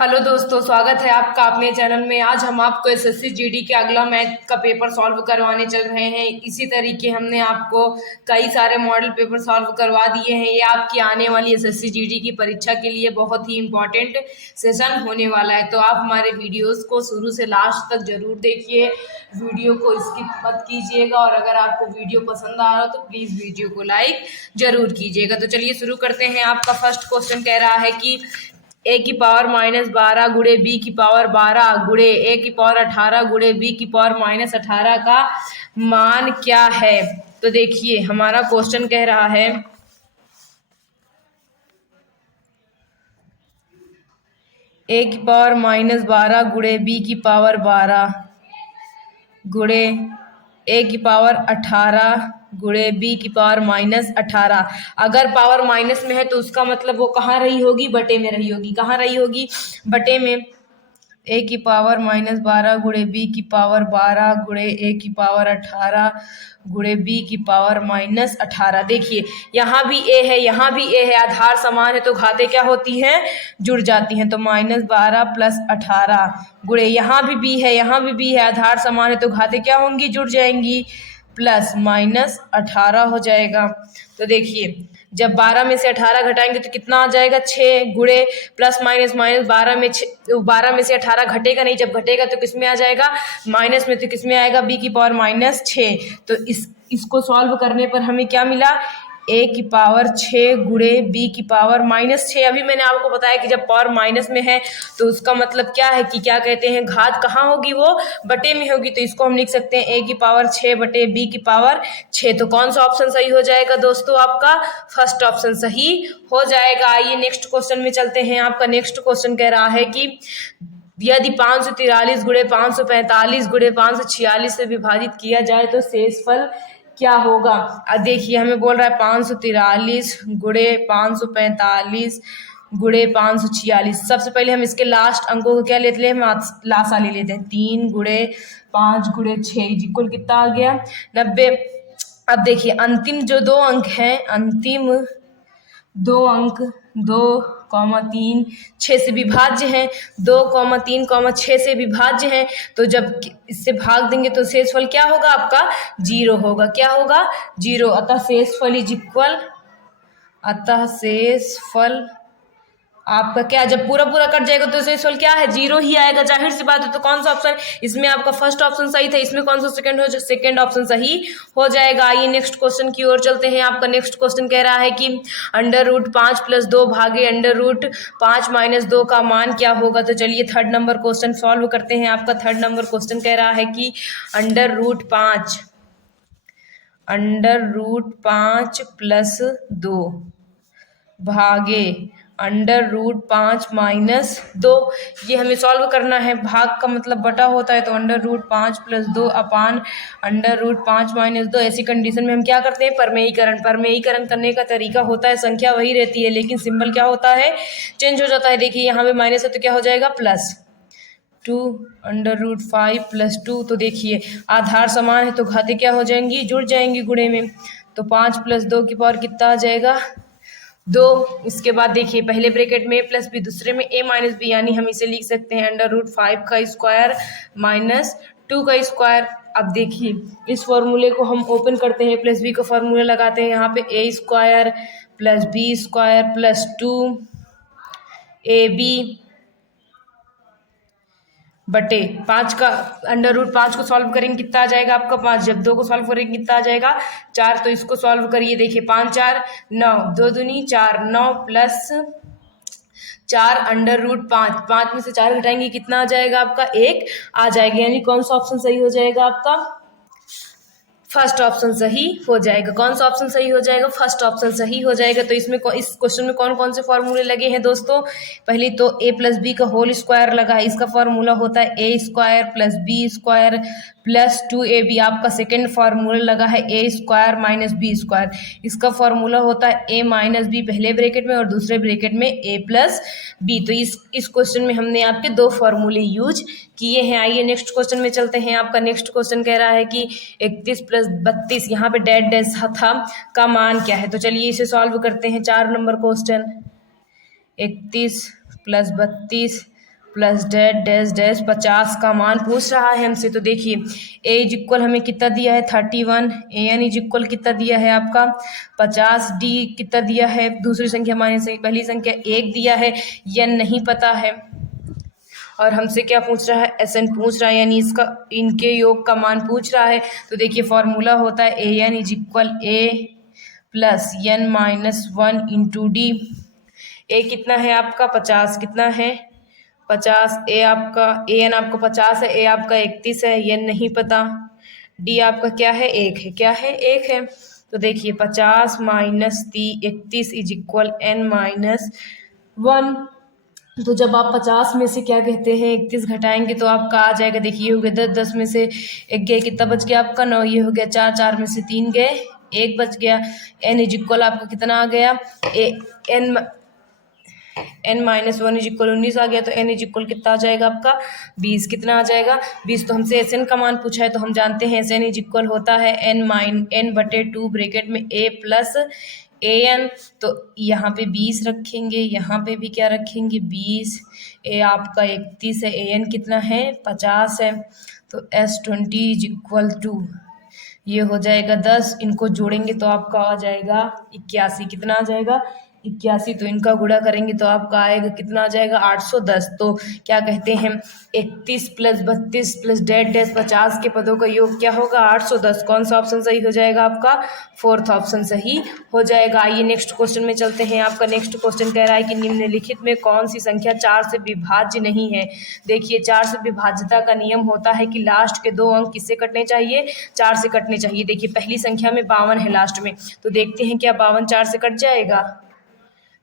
Hello दोस्तों, स्वागत है आपका अपने चैनल में। आज हम आपको एसएससी जीडी के अगला मैथ का पेपर सॉल्व करवाने चल रहे हैं। इसी तरीके हमने आपको कई सारे मॉडल पेपर सॉल्व करवा दिए हैं। ये आपकी आने वाली एसएससी जीडी की परीक्षा के लिए बहुत ही इम्पोर्टेंट सेशन होने वाला है। तो आप हमारे वीडियोस को शुरू से लास्ट तक जरूर देखिए, वीडियो को स्किप मत कीजिएगा। और अगर आपको वीडियो पसंद आ रहा हो तो प्लीज़ वीडियो को लाइक जरूर कीजिएगा। तो चलिए शुरू करते हैं। आपका फर्स्ट क्वेश्चन कह रहा है कि ए की पावर -12 गुणे बी की पावर 12 गुणे ए की पावर 18 गुणे बी की पावर -18 का मान क्या है। तो देखिए हमारा क्वेश्चन कह रहा है ए की पावर -12 गुणे बी की पावर 12 गुणे ए की पावर 18 गुणे बी की पावर -18। अगर पावर माइनस में है तो उसका मतलब वो कहाँ रही होगी, बटे में रही होगी। कहाँ रही होगी, बटे में। ए की पावर -12 गुणे बी की पावर 12 गुणे ए की पावर 18 गुणे बी की पावर -18। देखिए यहाँ भी ए है, यहाँ भी ए है, आधार समान है तो घातें क्या होती हैं, जुड़ जाती हैं। तो -12 + 18 गुणे यहाँ भी बी है, यहाँ भी बी है, आधार समान है तो घातें क्या होंगी, जुड़ जाएंगी, प्लस -18 हो जाएगा। तो देखिए जब 12 में से 18 घटाएंगे तो कितना आ जाएगा, 6 गुणे प्लस माइनस माइनस 12 में से 18 घटेगा नहीं, जब घटेगा तो किस में आ जाएगा, माइनस में। तो किस में आएगा, बी की पावर -6। तो इसको सॉल्व करने पर हमें क्या मिला, ए की पावर 6 गुणे बी की पावर -6। अभी मैंने आपको बताया कि जब पावर माइनस में है तो उसका मतलब क्या है कि क्या कहते हैं, घात कहाँ होगी, वो बटे में होगी। तो इसको हम लिख सकते हैं ए की पावर 6 बटे बी की पावर 6। तो कौन सा ऑप्शन सही हो जाएगा दोस्तों, आपका फर्स्ट ऑप्शन सही हो जाएगा। आइए नेक्स्ट क्वेश्चन में चलते हैं। आपका नेक्स्ट क्वेश्चन कह रहा है कि यदि 543 गुणे 545 गुणे 546 से विभाजित किया जाए तो शेषफल क्या होगा। अब देखिए हमें बोल रहा है 543 गुणे 545 गुणे 546। सबसे पहले हम इसके लास्ट अंकों को क्या लेते हैं, लासा ले लेते हैं। 3 गुणे 5 गुणे 6 इक्वल कितना आ गया, 90। अब देखिए अंतिम जो दो अंक हैं, अंतिम दो अंक 2,3 6 से विभाज्य हैं, 2,3, 6 से विभाज्य हैं। तो जब इससे भाग देंगे तो शेषफल क्या होगा, आपका 0 होगा। क्या होगा, 0। अतः शेषफल इज इक्वल, अतः शेषफल आपका क्या, जब पूरा पूरा कट जाएगा तो शेषफल क्या है, 0 ही आएगा। जाहिर सी बात है। तो कौन सा ऑप्शन, इसमें आपका फर्स्ट ऑप्शन सही था, इसमें कौन सा सेकंड ऑप्शन सही हो जाएगा। आइए नेक्स्ट क्वेश्चन की ओर चलते हैं। आपका नेक्स्ट क्वेश्चन कह रहा है कि √5 + 2 भागे √5 - 2 का मान क्या होगा। तो चलिए थर्ड नंबर क्वेश्चन सॉल्व करते हैं। आपका थर्ड नंबर क्वेश्चन कह रहा है कि √5 + 2 भागे √5 - 2। ये हमें सॉल्व करना है। भाग का मतलब बटा होता है, तो √5 + 2 अपान √5 - 2। ऐसी कंडीशन में हम क्या करते हैं, परमेयीकरण करने का तरीका होता है, संख्या वही रहती है लेकिन सिंबल क्या होता है, चेंज हो जाता है। देखिए यहाँ पे माइनस है तो क्या हो जाएगा, +2 √5 + 2। तो देखिए आधार समान है तो घातें क्या हो जाएंगी, जुड़ जाएंगी गुणे में। तो 5 + 2 की पावर कितना आ जाएगा, 2। इसके बाद देखिए पहले ब्रैकेट में a + b, दूसरे में a - b, यानी हम इसे लिख सकते हैं √5 का स्क्वायर -2 का स्क्वायर। अब देखिए इस फॉर्मूले को हम ओपन करते हैं, +b का फॉर्मूला लगाते हैं। यहाँ पे a² + b² + 2ab बटे 5 का √5 को सॉल्व करेंगे कितना आ जाएगा, आपका 5। जब 2 को सॉल्व करेंगे कितना आ जाएगा, 4। तो इसको सॉल्व करिए, देखिए 5 4 9, 2 दूनी 4, 9 + 4 √5। 5 में से 4 घटाएंगे कितना आ जाएगा, आपका 1 आ जाएगा। यानी कौन सा ऑप्शन सही हो जाएगा, आपका फर्स्ट ऑप्शन सही हो जाएगा। कौन सा ऑप्शन सही हो जाएगा, फर्स्ट ऑप्शन सही हो जाएगा। तो इसमें इस क्वेश्चन में कौन कौन से फॉर्मूले लगे हैं दोस्तों, पहले तो a + b का होल स्क्वायर लगा है, इसका फॉर्मूला होता है a² + b² + 2ab। आपका सेकेंड फार्मूला लगा है a² - b², इसका फॉर्मूला होता है a - b पहले ब्रैकेट में और दूसरे ब्रैकेट में a + b। तो इस क्वेश्चन में हमने आपके 2 फार्मूले यूज किए हैं। आइए नेक्स्ट क्वेश्चन में चलते हैं। आपका नेक्स्ट क्वेश्चन कह रहा है कि 31 + 32, यहाँ पे डैश था, का मान क्या है। तो चलिए इसे सॉल्व करते हैं। 4 number question, 31 + 32 plus dash dash dash 50 का मान पूछ रहा है हमसे। तो देखिए ए इज इक्वल हमें कितना दिया है 31, ए एन इज इक्वल कितना दिया है आपका 50, डी कितना दिया है दूसरी संख्या माइनस पहली संख्या 1 दिया है, एन नहीं पता है और हमसे क्या पूछ रहा है एस एन पूछ रहा है, यानी इसका इनके योग का मान पूछ रहा है। तो देखिए फॉर्मूला होता है A N is equal A plus N minus 1 into D. A कितना है आपका 50, कितना है 50, ए आपका ए एन आपका 50 है, ए आपका 31 है, एन नहीं पता, डी आपका क्या है 1 है, क्या है 1 है। तो देखिए 50 minus 31 is equal n minus 1। तो जब आप 50 में से क्या कहते हैं 31 घटाएंगे तो आपका आ जाएगा, देखिए हो गया 10, 10 में से 1 गए कितना बच गया आपका 9, ये हो गया 4, 4 में से 3 गए 1 बच गया। एन इज इक्वल आपका कितना आ गया एन माइनस 1 इज इक्वल 19 आ गया। तो एन इज इक्वल कितना आ जाएगा आपका 20, कितना आ जाएगा 20। तो हमसे एस एन का मान पूछा है तो हम जानते हैं एस एन इज इक्वल होता है एन बटे 2 ब्रैकेट में ए प्लस ए एन। तो यहाँ पे 20 रखेंगे, यहाँ पे भी क्या रखेंगे 20, ए आपका 31 है, ए एन कितना है 50 है। तो S20 इज इक्वल टू ये हो जाएगा 10, इनको जोड़ेंगे तो आपका आ जाएगा 81, कितना आ जाएगा 81। तो इनका गुणा करेंगे तो आपका आएगा कितना आ जाएगा 810। तो क्या कहते हैं 31 प्लस 32 प्लस डैश डैश 50 के पदों का योग क्या होगा 810। कौन सा ऑप्शन सही हो जाएगा आपका 4th ऑप्शन सही हो जाएगा। आइए नेक्स्ट क्वेश्चन में चलते हैं। आपका नेक्स्ट क्वेश्चन कह रहा है कि निम्नलिखित में कौन सी संख्या 4 से विभाज्य नहीं है। देखिए 4 से विभाज्यता का नियम होता है कि लास्ट के 2 अंक किससे कटने चाहिए 4 से कटने चाहिए। देखिए पहली संख्या में 52 है लास्ट में, तो देखते हैं क्या 52 4 से कट जाएगा।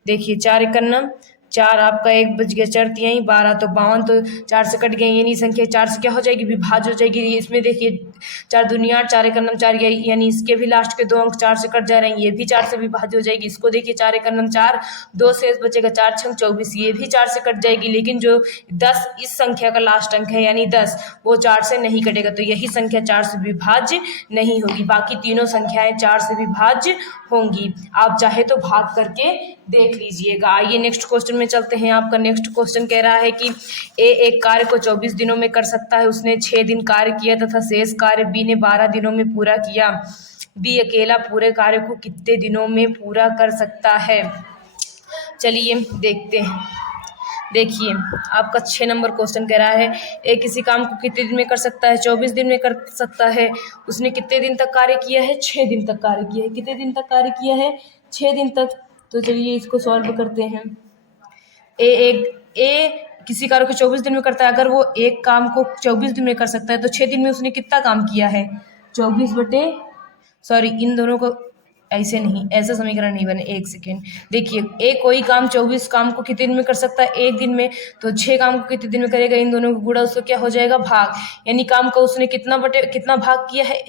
देखिए 4 एकन्नम 4 आपका 1 बच गया 4 तिहाई 12, तो 52 तो 4 से कट गए, यानी संख्या 4 से क्या हो जाएगी विभाज्य हो जाएगी। इसमें देखिए 4 दूनी 8 4 एकन्नम 4 गया, यानी इसके भी लास्ट के 2 अंक 4 से कट जा रहे हैं, ये भी 4 से विभाज्य हो जाएगी। इसको देखिए 4 एकन्नम 4 2 शेष बचेगा 4 छंग 24, ये भी 4 से कट जाएगी। लेकिन जो 10 इस संख्या का लास्ट अंक है यानी 10 वो 4 से नहीं कटेगा, तो यही संख्या 4 से विभाज्य नहीं होगी। बाकी तीनों संख्याएं 4 से विभाज्य होंगी। आप चाहे तो भाग करके देख लीजिएगा। आइए नेक्स्ट क्वेश्चन में चलते हैं। आपका नेक्स्ट क्वेश्चन कह रहा है कि ए एक कार्य को 24 दिनों में कर सकता है, उसने 6 दिन कार्य किया तथा शेष कार्य बी ने 12 दिनों में पूरा किया। बी अकेला पूरे कार्य को कितने दिनों में पूरा कर सकता है। चलिए देखते हैं। देखिए आपका 6 नंबर क्वेश्चन कह रहा है ए किसी काम को कितने दिन में कर सकता है 24 दिन में कर सकता है। उसने कितने दिन तक कार्य किया है 6 दिन तक कार्य किया है। कितने दिन तक कार्य किया है 6 दिन तक। तो चलिए इसको सॉल्व करते हैं। ए किसी कार्य को 24 दिन में करता है, अगर वो एक काम को 24 दिन में कर सकता है तो 6 दिन में उसने कितना काम किया है 24 बटे इन दोनों को ऐसे नहीं, ऐसा समीकरण नहीं बने। एक सेकेंड देखिए ए कोई काम 24 काम को कितने दिन में कर सकता है 1 दिन में, तो 6 काम को कितने दिन में करेगा, इन दोनों को गुणा उसको क्या हो जाएगा भाग, यानी काम का उसने कितना भाग किया है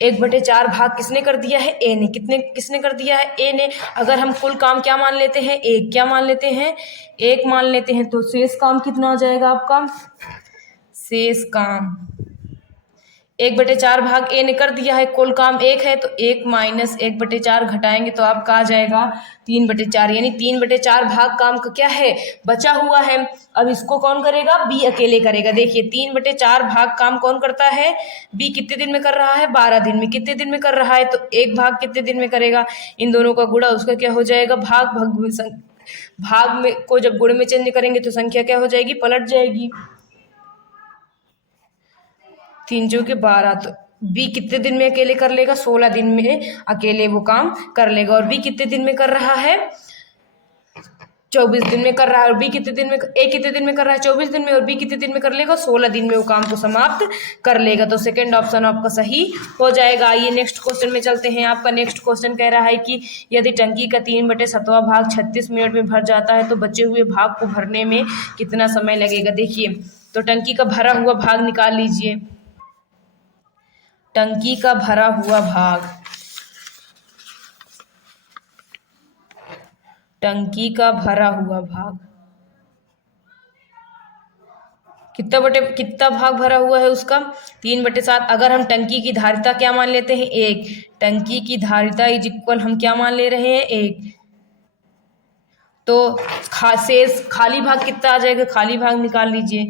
1/4 भाग किसने कर दिया है ए ने। किसने कर दिया है ए ने। अगर हम कुल काम क्या मान लेते हैं क्या मान लेते हैं 1 मान लेते हैं, तो शेष काम कितना आ जाएगा आपका शेष काम 1/4 भाग ए ने कर दिया है, कुल काम 1 है तो 1 माइनस 1/4 घटाएंगे तो आपका आ जाएगा 3/4, यानी 3/4 भाग काम का क्या है बचा हुआ है। अब इसको कौन करेगा बी अकेले करेगा। देखिए 3/4 भाग काम कौन करता है बी। कितने दिन में कर रहा है 12 दिन में। कितने दिन में कर रहा है तो 1 भाग कितने दिन में करेगा, इन दोनों का गुणा उसका क्या हो जाएगा भाग में को जब गुण में चेंज करेंगे तो संख्या क्या हो जाएगी पलट जाएगी। 3 जो के 12, तो बी कितने दिन में अकेले कर लेगा 16 दिन में अकेले वो काम कर लेगा। और बी कितने दिन में कर रहा है 24 दिन में कर रहा है। और बी कितने दिन में ए कितने दिन में कर रहा है 24 दिन में, और बी कितने दिन में कर लेगा 16 दिन में वो काम को समाप्त कर लेगा। तो सेकंड ऑप्शन आपका सही हो जाएगा। आइए नेक्स्ट क्वेश्चन में चलते हैं। आपका नेक्स्ट क्वेश्चन कह रहा है कि यदि टंकी का 3/7 भाग 36 मिनट में भर जाता है तो बचे हुए भाग को भरने में कितना समय लगेगा। देखिए तो टंकी का भरा हुआ भाग निकाल लीजिए। टंकी का भरा हुआ भाग, टंकी का भरा हुआ भाग कितना भाग भरा हुआ है उसका 3/7। अगर हम टंकी की धारिता क्या मान लेते हैं 1, टंकी की धारिता इज इक्वल हम क्या मान ले रहे हैं 1, तो शेष खाली भाग कितना आ जाएगा, खाली भाग निकाल लीजिए।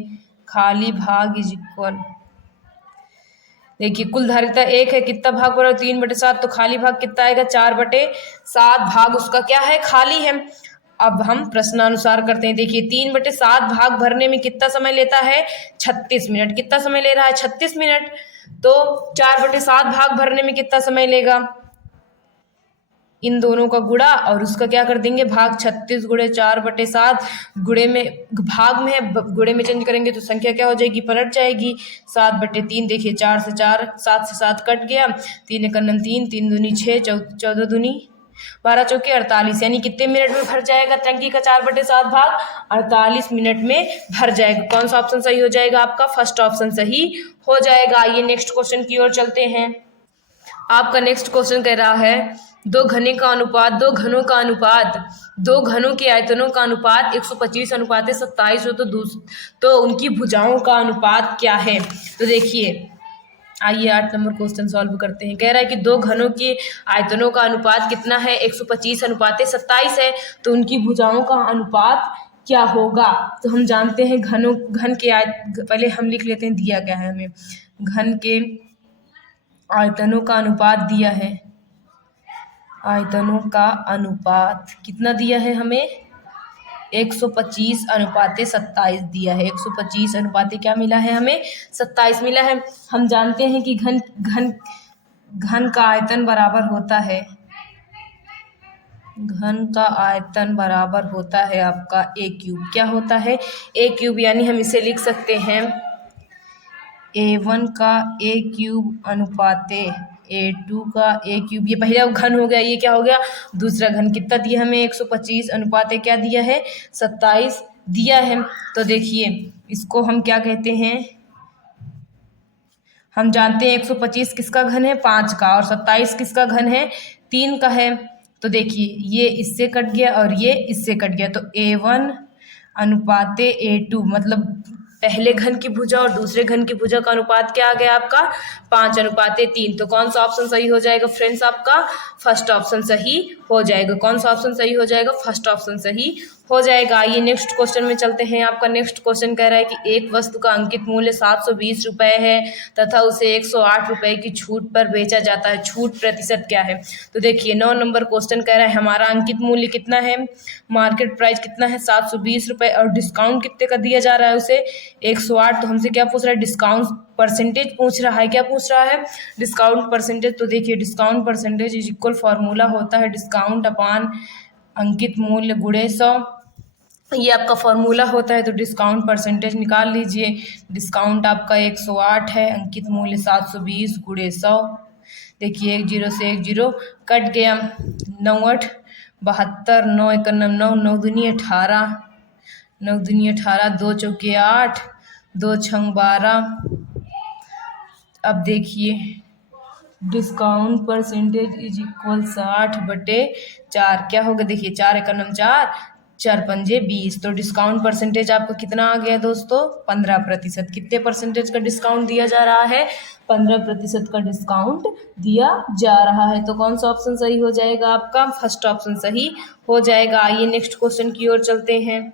खाली भाग इज इक्वल, देखिए कुल धारिता 1 है, कितना भाग हो रहा है 3/7, तो खाली भाग कितना आएगा 4/7, भाग उसका क्या है खाली है। अब हम प्रश्नानुसार करते हैं। देखिए 3/7 भाग भरने में कितना समय लेता है 36 मिनट, कितना समय ले रहा है 36 मिनट। तो 4/7 भाग भरने में कितना समय लेगा, इन दोनों का गुणा और उसका क्या कर देंगे भाग, 36 गुणे 4/7, गुणे में भाग में है, गुणे में चेंज करेंगे तो संख्या क्या हो जाएगी, पलट जाएगी। 7/3, देखिए 4 से 4, 7 से 7 कट गया, 3 एक 3, 3 दूनी 6, 14 दूनी 12 चौके 48, यानी कितने मिनट में भर जाएगा टंकी का 4/7 भाग, 48 मिनट में भर जाएगा। कौन सा ऑप्शन सही हो जाएगा आपका, फर्स्ट ऑप्शन सही हो जाएगा। आइए नेक्स्ट क्वेश्चन की ओर चलते हैं। आपका नेक्स्ट क्वेश्चन कह रहा है दो घने का अनुपात, दो घनों का अनुपात, दो घनों के आयतनों का अनुपात 125:27 हो तो उनकी भुजाओं का अनुपात क्या है। तो देखिए आइए 8 नंबर क्वेश्चन सॉल्व करते हैं। कह रहा है कि दो घनों के आयतनों का अनुपात कितना है 125:27 है, तो उनकी भुजाओं का अनुपात क्या होगा। तो हम जानते हैं घन के पहले हम लिख लेते हैं दिया क्या है हमें, घन के आयतनों का अनुपात दिया है, आयतनों का अनुपात कितना दिया है हमें 125:27 दिया है। 125 क्या मिला है हमें 27 मिला है। हम जानते हैं कि घन का आयतन बराबर होता है, घन का आयतन बराबर होता है आपका a³ क्या होता है a³, यानी हम इसे लिख सकते हैं a1 का a³ अनुपाते a2 का a³। ये पहला घन हो गया, ये क्या हो गया दूसरा घन। कितना दिया हमें 125 अनुपाते क्या दिया है 27 दिया है। तो देखिए इसको हम क्या कहते हैं, हम जानते हैं 125 किसका घन है 5 का, और 27 किसका घन है 3 का है। तो देखिए ये इससे कट गया और ये इससे कट गया, तो a1 अनुपाते a2 मतलब पहले घन की भुजा और दूसरे घन की भुजा का अनुपात क्या आ गया आपका 5:3। तो कौन सा ऑप्शन सही हो जाएगा फ्रेंड्स, आपका फर्स्ट ऑप्शन सही हो जाएगा। कौन सा ऑप्शन सही हो जाएगा, फर्स्ट ऑप्शन सही हो जाएगा। आइए नेक्स्ट क्वेश्चन में चलते हैं। आपका नेक्स्ट क्वेश्चन कह रहा है कि एक वस्तु का अंकित मूल्य 720 रुपये है तथा उसे 108 रुपये की छूट पर बेचा जाता है, छूट प्रतिशत क्या है। तो देखिए 9 नंबर क्वेश्चन कह रहा है हमारा अंकित मूल्य कितना है, मार्केट प्राइस कितना है 720 रुपये, और डिस्काउंट कितने का दिया जा रहा है उसे 108। तो हमसे क्या पूछ रहा है डिस्काउंट परसेंटेज पूछ रहा है, क्या पूछ रहा है डिस्काउंट परसेंटेज। तो देखिए discount percentage is equal formula होता है डिस्काउंट अपान अंकित मूल्य गुणे 100, ये आपका फॉर्मूला होता है। तो डिस्काउंट परसेंटेज निकाल लीजिए, डिस्काउंट आपका 108 है, अंकित मूल्य 720 गुणे 100। देखिए 1 0 से 1 0 कट गया, 9 8 72, 9 1 9, 9 दूनी 18, 9 दूनी 18, 2 चौके 8, 2 6 12। अब देखिए डिस्काउंट परसेंटेज इज इक्वल 60/4 क्या होगा, देखिए 4 1 4, 4 5 20। तो डिस्काउंट परसेंटेज आपको कितना आ गया दोस्तों 15%। कितने परसेंटेज का डिस्काउंट दिया जा रहा है 15% का डिस्काउंट दिया जा रहा है। तो कौन सा ऑप्शन सही हो जाएगा आपका, फर्स्ट ऑप्शन सही हो जाएगा। आइए नेक्स्ट क्वेश्चन की ओर चलते हैं।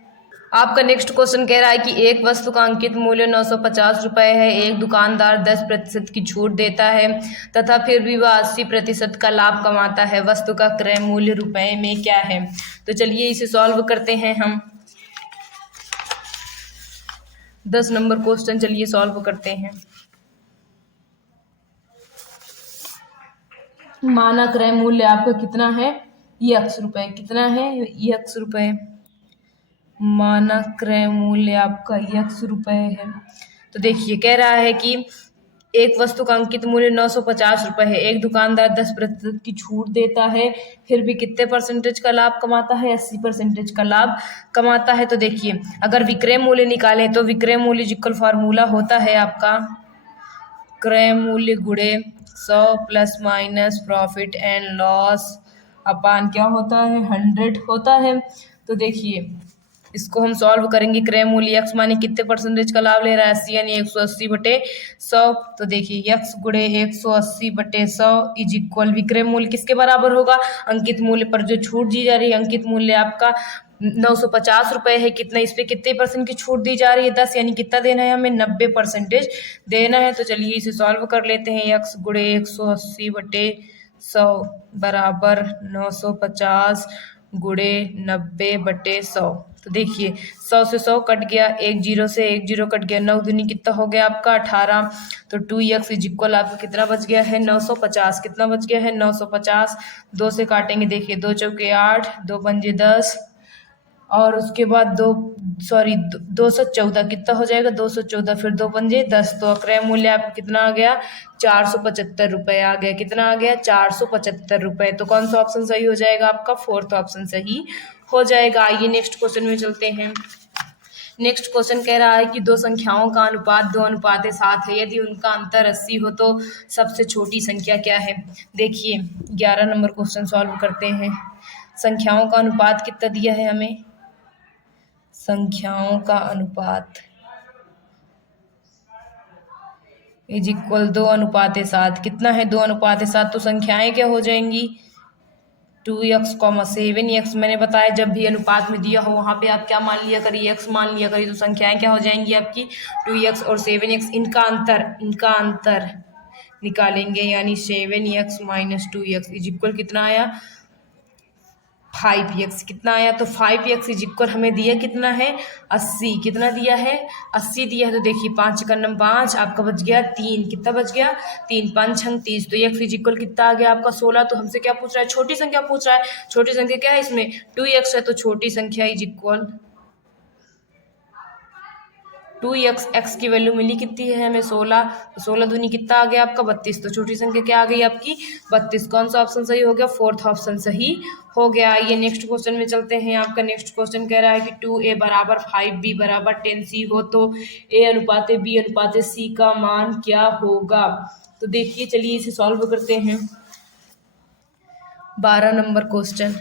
आपका नेक्स्ट क्वेश्चन कह रहा है कि एक वस्तु का अंकित मूल्य 950 रुपये है, एक दुकानदार 10% की छूट देता है तथा फिर भी वह 80% का लाभ कमाता है, वस्तु का क्रय मूल्य रुपए में क्या है। तो चलिए इसे सॉल्व करते हैं हम। 10 नंबर क्वेश्चन चलिए सॉल्व करते हैं। माना क्रय मूल्य आपका कितना है x रुपये, कितना है x रुपये, माना क्रय मूल्य आपका x रुपये है। तो देखिए कह रहा है कि एक वस्तु का अंकित मूल्य 950 रुपये है, एक दुकानदार 10% की छूट देता है, फिर भी कितने परसेंटेज का लाभ कमाता है 80% का लाभ कमाता है। तो देखिए अगर विक्रय मूल्य निकालें तो विक्रय मूल्य जिक्वल फार्मूला होता है आपका क्रय मूल्य गुणे 100 plus minus profit and loss अपान क्या होता है 100 होता है। तो देखिए इसको हम सॉल्व करेंगे, क्रय मूल्य x माने कितने परसेंटेज का लाभ ले रहा है 80 यानी 180/100। तो देखिए x गुणे 180/100 इज इक्वल विक्रय मूल्य किसके बराबर होगा, अंकित मूल्य पर जो छूट दी जा रही है, अंकित मूल्य आपका ₹950 है। कितना, इस पे कितने परसेंट की छूट दी जा रही है? 10, यानी कितना देना है हमें? 90% देना है। तो चलिए इसे सॉल्व कर लेते हैं। x गुणे 180/100 बराबर 950 गुणे 90/100। तो देखिए 100 से 100 कट गया, 1 0 से 1 0 कट गया, 9 दूनी कितना हो गया आपका? 18। तो 2x इज इक्वल आपका कितना बच गया है? 950। कितना बच गया है? 950। 2 से काटेंगे, देखिए 2 चौके 8, 2 पंजे 10, और उसके बाद 214 कितना हो जाएगा? 214, फिर 2 पंजे 10। तो अक्रय मूल्य आपका कितना आ गया? 475 रुपये आ गया। कितना आ गया? 475 रुपये। तो कौन सा ऑप्शन सही हो जाएगा आपका? 4th ऑप्शन सही हो जाएगा। आइए नेक्स्ट क्वेश्चन में चलते हैं। नेक्स्ट क्वेश्चन कह रहा है कि दो संख्याओं का अनुपात 2:7 है। यदि उनका अंतर 80 हो तो सबसे छोटी संख्या क्या है? देखिए 11 नंबर क्वेश्चन सॉल्व करते हैं। संख्याओं का अनुपात कितना दिया है हमें? संख्याओं का अनुपात इज इक्वल 2:7। कितना है? 2:7। तो संख्याएं क्या हो जाएंगी? 2x, 7x। मैंने बताया जब भी अनुपात में दिया हो वहाँ पे आप क्या मान लिया करिए? x मान लिया करिए। तो संख्याएं क्या हो जाएंगी आपकी? 2x और 7x। इनका अंतर निकालेंगे, यानी 7x minus 2x is equal कितना आया? 5x। कितना आया? तो 5x इज इक्वल हमें दिया कितना है? 80। कितना दिया है? 80 दिया है। तो देखिए 5 का नंबर 5, आपका बच गया 3। कितना बच गया? 3 5 छंग 30। तो x इज इक्वल कितना आ गया आपका? 16। तो हमसे क्या पूछ रहा है? छोटी संख्या पूछ रहा है। छोटी संख्या क्या है इसमें? 2x है। तो छोटी संख्या इज इक्वल 2x। x की वैल्यू मिली कितनी है हमें? 16। तो 16 दूनी कितना आ गया आपका? 32। तो छोटी संख्या क्या आ गई आपकी? 32। कौन सा ऑप्शन सही हो गया? 4th ऑप्शन सही हो गया। ये नेक्स्ट क्वेश्चन में चलते हैं। आपका नेक्स्ट क्वेश्चन कह रहा है कि 2a बराबर 5b बराबर 10c हो तो a अनुपात b अनुपात c का मान क्या होगा? तो देखिए चलिए इसे सॉल्व करते हैं। 12 number question.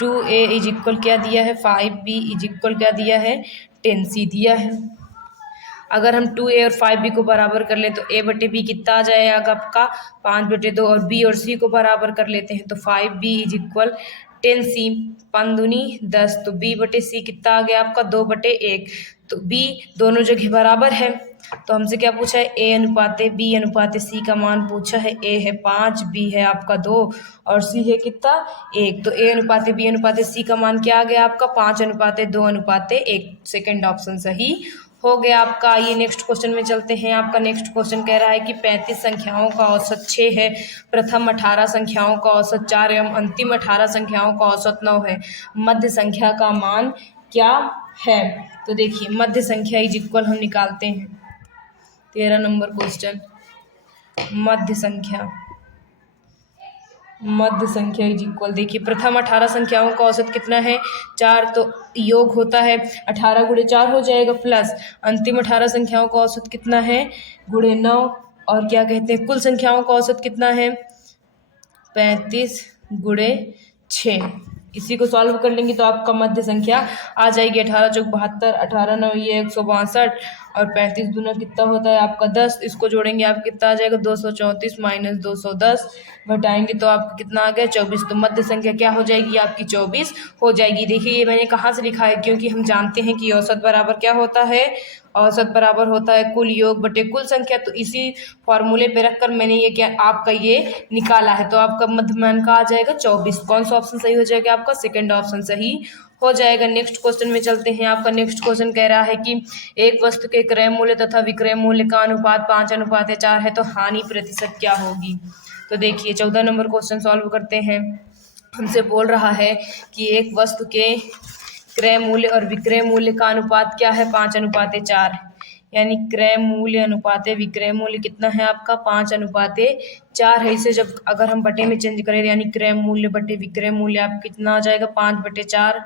2a is equal क्या दिया है? 5b इज इक्वल क्या दिया है? 10c दिया है। अगर हम 2a और 5b को बराबर कर लें तो a बटे b कितना आ जाएगा आपका? 5/2। और b और c को बराबर कर लेते हैं तो 5b इज इक्वल 10c। 5 दूनी 10। तो b बटे c कितना आ गया आपका? 2/1। तो b दोनों जगह बराबर है। तो हमसे क्या पूछा है? a अनुपात b अनुपात c का मान पूछा है। a है 5, b है आपका 2 और c है कितना? 1। तो a अनुपात b अनुपात c का मान क्या आ गया आपका? 5:2:1। सेकेंड ऑप्शन सही हो गया आपका। ये नेक्स्ट क्वेश्चन में चलते हैं। आपका नेक्स्ट क्वेश्चन कह रहा है कि 35 संख्याओं का औसत 6 है, प्रथम 18 संख्याओं का औसत 4 एवं अंतिम 18 संख्याओं का औसत 9 है। मध्य संख्या का मान क्या है? तो देखिए मध्य संख्या इज इक्वल हम निकालते हैं। 13 नंबर क्वेश्चन। मध्य संख्या इज इक्वल, देखिए प्रथम 18 संख्याओं का औसत कितना है? 4। तो योग होता है 18 गुणे 4 हो जाएगा, प्लस अंतिम 18 संख्याओं का औसत कितना है? गुणे 9। और क्या कहते हैं? कुल संख्याओं का औसत कितना है? 35 गुणे 6। इसी को सॉल्व कर लेंगे तो आपका मध्य संख्या आ जाएगी 18 चौक 72, 18 9 ये 162 और 35 दूना कितना होता है आपका 10। इसको जोड़ेंगे आप कितना आ जाएगा? 234 माइनस 210 घटाएंगे तो आपका कितना आ गया? 24। तो मध्य संख्या क्या हो जाएगी आपकी? 24 हो जाएगी। देखिए ये मैंने कहाँ से लिखा है, क्योंकि हम जानते हैं कि औसत बराबर क्या होता है? औसत बराबर होता है कुल योग बटे कुल संख्या। तो इसी फॉर्मूले पे रखकर मैंने ये क्या आपका ये निकाला है। तो आपका मध्यमान का आ जाएगा 24। कौन सा ऑप्शन सही हो जाएगा आपका? सेकंड ऑप्शन सही हो जाएगा। नेक्स्ट क्वेश्चन में चलते हैं। आपका नेक्स्ट क्वेश्चन कह रहा है कि एक वस्तु के क्रय मूल्य तथा विक्रय मूल्य का अनुपात 5:4 है तो हानि प्रतिशत क्या होगी? तो देखिए 14 नंबर क्वेश्चन सॉल्व करते हैं। हमसे बोल रहा है कि एक वस्तु के क्रय मूल्य और विक्रय मूल्य का अनुपात क्या है? 5:4। यानी क्रय मूल्य अनुपात विक्रय मूल्य कितना है आपका? 5:4 है। इसे जब अगर हम बटे में चेंज करें यानी क्रय मूल्य बटे विक्रय मूल्य आप कितना आ जाएगा? 5/4।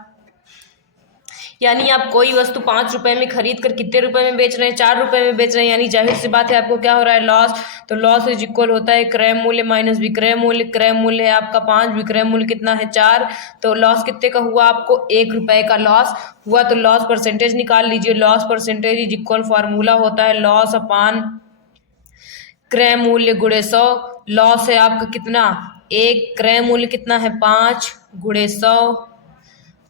यानी आप कोई वस्तु 5 रुपए में खरीद कर कितने रुपए में बेच रहे हैं? 4 रुपए में बेच रहे हैं। यानी जाहिर सी बात है आपको क्या हो रहा है? लॉस। तो लॉस इज इक्वल होता है क्रय मूल्य माइनस विक्रय मूल्य। क्रय मूल्य है आपका 5, विक्रय मूल्य कितना है? 4। तो लॉस कितने का हुआ आपको? 1 रुपए का लॉस हुआ। तो लॉस परसेंटेज निकाल लीजिए। Loss percentage is equal formula होता है लॉस अपान क्रय मूल्य गुणे 100। लॉस है आपका कितना? 1, क्रय मूल्य कितना है? 5 गुणे 100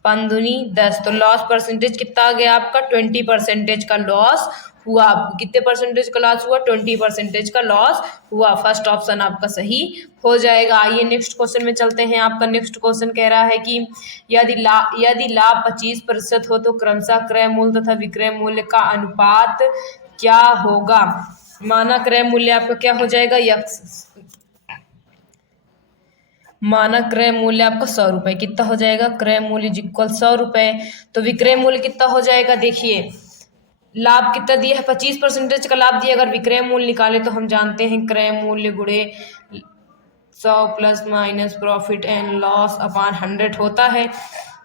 5 दूनी 10, तो लॉस परसेंटेज कितना आ गया आपका 20% का लॉस हुआ। आपको कितने परसेंटेज का लॉस हुआ? 20% का लॉस हुआ। फर्स्ट ऑप्शन आपका सही हो जाएगा। आइए नेक्स्ट क्वेश्चन में चलते हैं। आपका नेक्स्ट क्वेश्चन कह रहा है कि यदि लाभ 25% हो तो क्रमशः क्रय मूल्य तथा विक्रय मूल्य का अनुपात क्या होगा? माना क्रय मूल्य आपका क्या हो जाएगा? माना क्रय मूल्य आपका 100 रुपए। कितना हो जाएगा? क्रय मूल्य इक्वल 100 रुपए। तो विक्रय मूल्य कितना हो जाएगा? देखिए लाभ कितना दिया है? 25% का लाभ दिया। अगर विक्रय मूल्य निकाले तो हम जानते हैं क्रय मूल्य गुणे 100 plus minus profit and loss upon 100 होता है।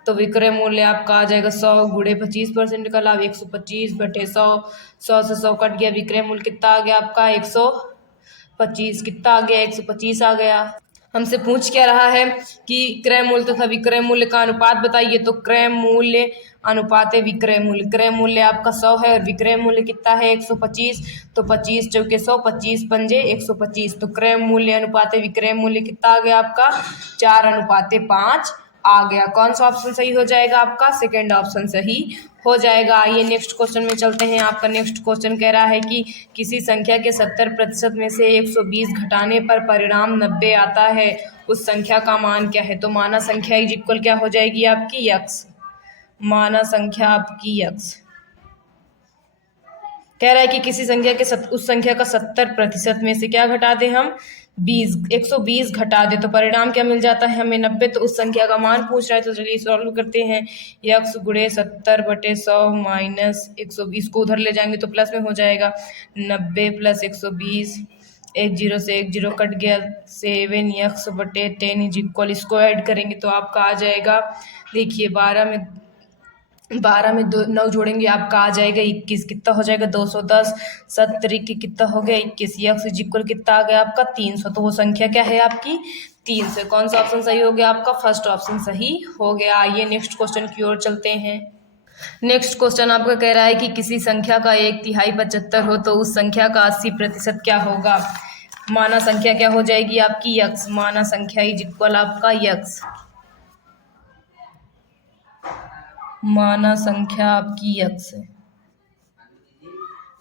तो विक्रय मूल्य आपका आ जाएगा 100 गुणे 25% का लाभ 125 बटे 100। 100 से 100 कट गया। विक्रय मूल्य कितना आ गया आपका? 125। कितना आ गया? 125 आ गया। हमसे पूछ क्या रहा है कि क्रय मूल्य तथा विक्रय मूल्य का अनुपात बताइए। तो क्रय मूल्य अनुपात विक्रय मूल्य, क्रय मूल्य आपका 100 है और विक्रय मूल्य कितना है? 125। तो 25 चौके 100, 25 पंजे 125। तो क्रय मूल्य अनुपात विक्रय मूल्य कितना आ गया आपका? 4:5 आ गया। कौन सा ऑप्शन सही हो जाएगा आपका? सेकेंड ऑप्शन सही हो जाएगा। आइए नेक्स्ट क्वेश्चन में चलते हैं। आपका नेक्स्ट क्वेश्चन कह रहा है कि किसी संख्या के 70% में से 120 घटाने पर परिणाम 90 आता है, उस संख्या का मान क्या है? तो माना संख्या इज इक्वल क्या हो जाएगी आपकी? यक्स। माना संख्या आपकी यक्स। कह रहा है कि किसी संख्या के उस संख्या का 70% में से क्या घटा दे हम? 120 घटा दे तो परिणाम क्या मिल जाता है हमें? 90। तो उस संख्या का मान पूछ रहा है, तो चलिए सॉल्व करते हैं। यक्स गुणे 70/100 माइनस 120 को उधर ले जाएंगे तो प्लस में हो जाएगा। 90 प्लस 120, 10 से 10 कट गया। 7x/10 इज इक्वल, इसको ऐड करेंगे तो आपका आ जाएगा। देखिए 12 में 9 जोड़ेंगे आपका आ जाएगा 21। कितना हो जाएगा? 210। 70 की कितना हो गया? 21। यक्स इज इक्वल कितना आ गया आपका? 300। तो वो संख्या क्या है आपकी? 300। कौन सा ऑप्शन सही हो गया आपका? फर्स्ट ऑप्शन सही हो गया। आइए नेक्स्ट क्वेश्चन की ओर चलते हैं। नेक्स्ट क्वेश्चन आपका कह रहा है कि किसी संख्या का 1/3 75 हो तो उस संख्या का 80% क्या होगा? माना संख्या क्या हो जाएगी आपकी? यक्स। माना संख्या इज इक्वल आपका यक्स। माना संख्या आपकी यक्स है।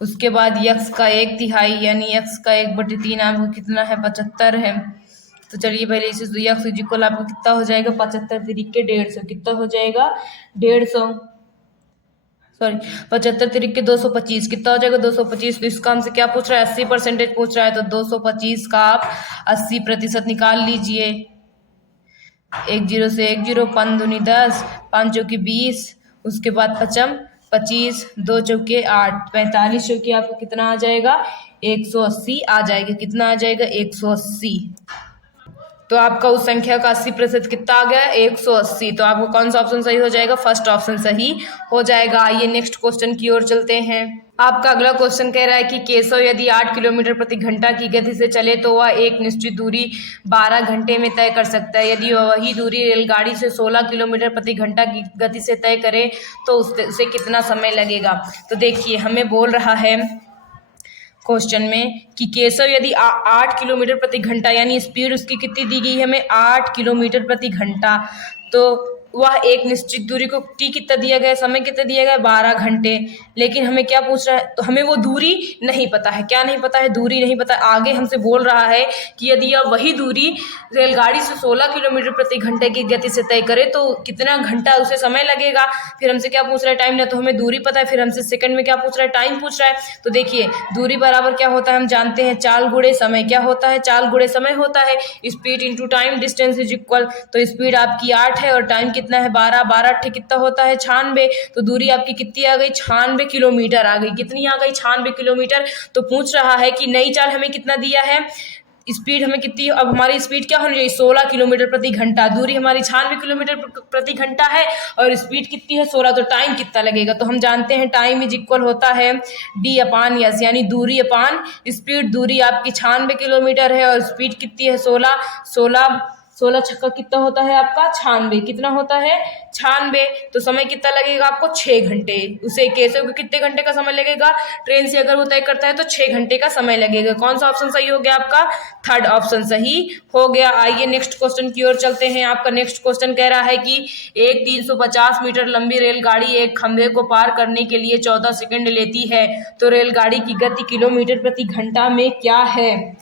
उसके बाद यक्स का 1/3 यानी यक्स का 1/3 आपको कितना है? 75 है। तो चलिए पहले इसे यक्स इज इक्वल आपको कितना हो जाएगा? 75 तरीके 150। कितना हो जाएगा? 150। सॉरी 75 तरीके 225। कितना हो जाएगा? 225। तो इसका हमसे क्या पूछ रहा है? 80% पूछ रहा है। तो 225 का आप 80% निकाल लीजिए। 10 से 10, 5 दूनी 10, 5 चौकी 20, उसके बाद 55 25, 2 चौके 8, 45 चौके आपको कितना आ जाएगा? 180 आ जाएगा। कितना आ जाएगा? 180। तो आपका उस संख्या का 80% कितना आ गया? 180। तो आपको कौन सा ऑप्शन सही हो जाएगा? फर्स्ट ऑप्शन सही हो जाएगा। आइए नेक्स्ट क्वेश्चन की ओर चलते हैं। आपका अगला क्वेश्चन कह रहा है कि केशव यदि 8 किलोमीटर प्रति घंटा की गति से चले तो वह एक निश्चित दूरी 12 घंटे में तय कर सकता है। यदि वह वही दूरी रेलगाड़ी से 16 किलोमीटर प्रति घंटा की गति से तय करे तो उसे कितना समय लगेगा? तो देखिए हमें बोल रहा है क्वेश्चन में कि केशव यदि 8 किलोमीटर प्रति घंटा यानी स्पीड उसकी कितनी दी गई है हमें? 8 किलोमीटर प्रति घंटा। तो वह एक निश्चित दूरी को टी कितना दिया गया है? समय कितना दिया गया है? 12 घंटे। लेकिन हमें क्या पूछ रहा है? तो हमें वो दूरी नहीं पता है। क्या नहीं पता है? दूरी नहीं पता। आगे हमसे बोल रहा है कि यदि यह वही दूरी रेलगाड़ी से 16 किलोमीटर प्रति घंटे की गति से तय करे तो कितना घंटा उसे समय लगेगा। फिर हमसे क्या पूछ रहा है? टाइम। ना तो हमें दूरी पता है, फिर हमसे सेकंड में क्या पूछ रहा है? टाइम पूछ रहा है। तो देखिए दूरी बराबर क्या होता है हम जानते हैं, चाल गुणे समय। क्या होता है? चाल गुणे समय होता है। Speed into time distance is equal. तो स्पीड आपकी 8 है और टाइम कितना है? 12। 12 कितना होता है? 96। तो दूरी आपकी कितनी आ गई? 96 किलोमीटर आ गई। कितनी आ गई? 96 किलोमीटर। तो पूछ रहा है कि नई चाल हमें कितना दिया है? स्पीड हमें कितनी? अब हमारी स्पीड क्या होनी चाहिए? 16 किलोमीटर प्रति घंटा। दूरी हमारी 96 किलोमीटर प्रति घंटा है और स्पीड कितनी है? 16। तो टाइम कितना लगेगा? तो हम जानते हैं टाइम इज इक्वल होता है D/S यानी दूरी अपान स्पीड। दूरी आपकी 96 किलोमीटर है और स्पीड कितनी है? 16 16 छक्का कितना होता है आपका 96, कितना होता है 96। तो समय कितना लगेगा आपको 6 घंटे। उसे कैसे कितने घंटे का समय लगेगा, ट्रेन से अगर वो तय करता है तो 6 घंटे का समय लगेगा। कौन सा ऑप्शन सही हो गया आपका, थर्ड ऑप्शन सही हो गया। आइए नेक्स्ट क्वेश्चन की ओर चलते हैं। आपका नेक्स्ट क्वेश्चन कह रहा है कि एक 350 मीटर लंबी रेलगाड़ी एक खंभे को पार करने के लिए 14 सेकंड लेती है, तो रेलगाड़ी की गति किलोमीटर प्रति घंटा में क्या है।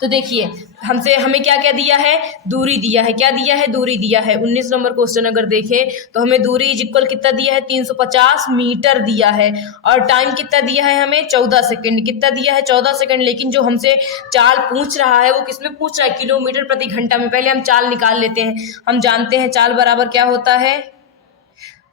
तो देखिए हमें क्या क्या दिया है, दूरी दिया है। क्या दिया है, दूरी दिया है। 19 नंबर क्वेश्चन अगर देखें तो हमें दूरी इज इक्वल कितना दिया है, 350 मीटर दिया है, और टाइम कितना दिया है हमें 14 सेकंड। कितना दिया है 14 सेकंड। लेकिन जो हमसे चाल पूछ रहा है वो किसमें पूछ रहा है, किलोमीटर प्रति घंटा में। पहले हम चाल निकाल लेते हैं। हम जानते हैं चाल बराबर क्या होता है,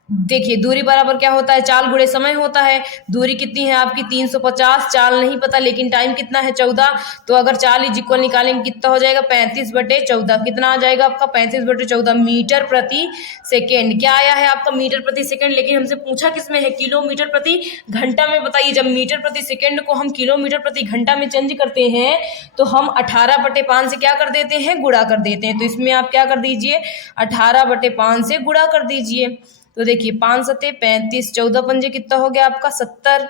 देखिए दूरी बराबर क्या होता है, चाल गुणे समय होता है। दूरी कितनी है आपकी 350, चाल नहीं पता लेकिन टाइम कितना है 14। तो अगर चाल इज इक्वल निकालेंगे कितना हो जाएगा 35/14। कितना आ जाएगा आपका 35/14 मीटर प्रति सेकेंड। क्या आया है आपका मीटर प्रति सेकेंड, लेकिन हमसे पूछा किस में है, किलोमीटर प्रति घंटा में। बताइए जब मीटर प्रति सेकेंड को हम किलोमीटर प्रति घंटा में चेंज करते हैं तो हम 18/5 से क्या कर देते हैं, गुणा कर देते हैं। तो इसमें आप क्या कर दीजिए, 18/5 से गुणा कर दीजिए। तो देखिए 5 सत्ते 35, 14 पंजे कितना हो गया आपका 70,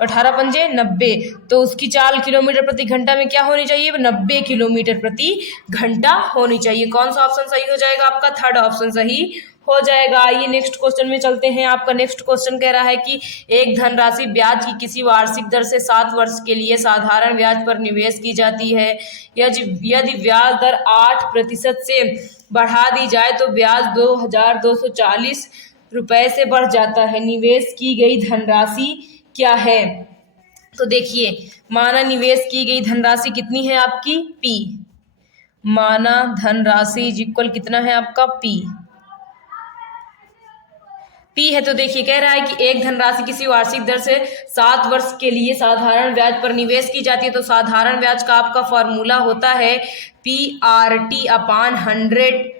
18 पंजे 90। तो उसकी चाल किलोमीटर प्रति घंटा में क्या होनी चाहिए, 90 किलोमीटर प्रति घंटा होनी चाहिए। कौन सा ऑप्शन सही हो जाएगा आपका, थर्ड ऑप्शन सही हो जाएगा। आइए नेक्स्ट क्वेश्चन में चलते हैं। आपका नेक्स्ट क्वेश्चन कह रहा है कि एक धनराशि ब्याज की किसी वार्षिक दर से 7 वर्ष के लिए साधारण ब्याज पर निवेश की जाती है। यदि ब्याज दर 8% से बढ़ा दी जाए तो ब्याज 2240 रुपए से बढ़ जाता है। निवेश की गई धनराशि क्या है। तो देखिए माना निवेश की गई धनराशि कितनी है आपकी, पी। माना धनराशि इज इक्वल कितना है आपका, पी है। तो देखिए कह रहा है कि एक धनराशि किसी वार्षिक दर से 7 वर्ष के लिए साधारण ब्याज पर निवेश की जाती है। तो साधारण ब्याज का आपका फॉर्मूला होता है PRT/100।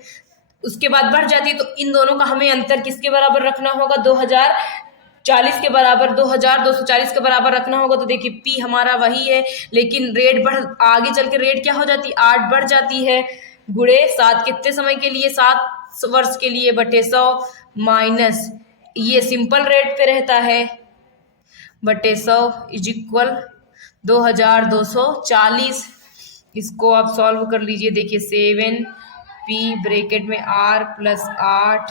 उसके बाद बढ़ जाती है तो इन दोनों का हमें अंतर किसके बराबर रखना होगा, 2040 के बराबर, 2240 के बराबर रखना होगा। तो देखिए पी हमारा वही है, लेकिन रेट बढ़ आगे चल के रेट क्या हो जाती है, 8 बढ़ जाती है, गुणे 7 कितने समय के लिए, 7 वर्ष के लिए, बटे 100 माइनस ये सिंपल रेट पे रहता है, बटे 100 इज इक्वल 2240। इसको आप सॉल्व कर लीजिए। देखिए 7p ब्रैकेट में r प्लस 8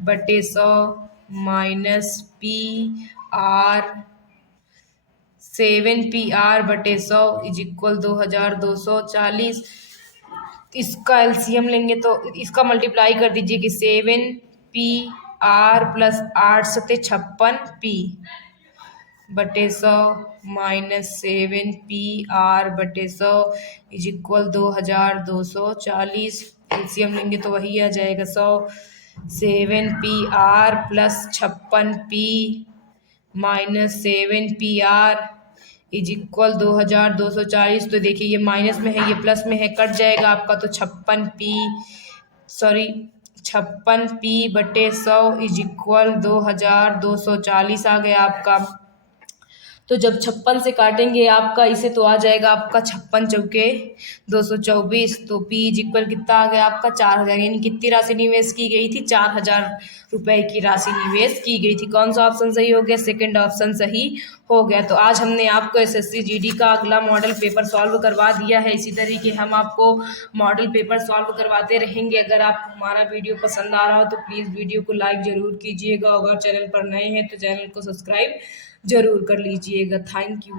बटे 100 माइनस PR 7PR बटे 100 इज इक्वल 2240। इसका एलसीएम लेंगे तो इसका मल्टीप्लाई कर दीजिए कि 7PR प्लस 8 सत्ते 56p बटे 100 माइनस 7PR बटे 100 इज इक्वल 2240। एलसीएम लेंगे तो वही आ जाएगा 100। 7PR plus 56p minus 7PR is equal 2240। तो देखिए ये माइनस में है, ये प्लस में है, कट जाएगा आपका। तो 56p बटे 100 इज इक्वल 2240 आ गया आपका। तो जब 56 से काटेंगे आपका इसे तो आ जाएगा आपका 56 चौके 224। तो P इज इक्वल कितना आ गया आपका 4000। यानी कितनी राशि निवेश की गई थी, 4000 रुपए की राशि निवेश की गई थी। कौन सा ऑप्शन सही हो गया, सेकंड ऑप्शन सही हो गया। तो आज हमने आपको SSC GD का अगला मॉडल पेपर सॉल्व करवा दिया है। इसी तरीके हम आपको मॉडल पेपर सॉल्व करवाते रहेंगे। अगर आप हमारा वीडियो पसंद आ रहा हो तो प्लीज़ वीडियो को लाइक ज़रूर कीजिएगा। अगर चैनल पर नए हैं तो चैनल को सब्सक्राइब जरूर कर लीजिएगा। Thank you.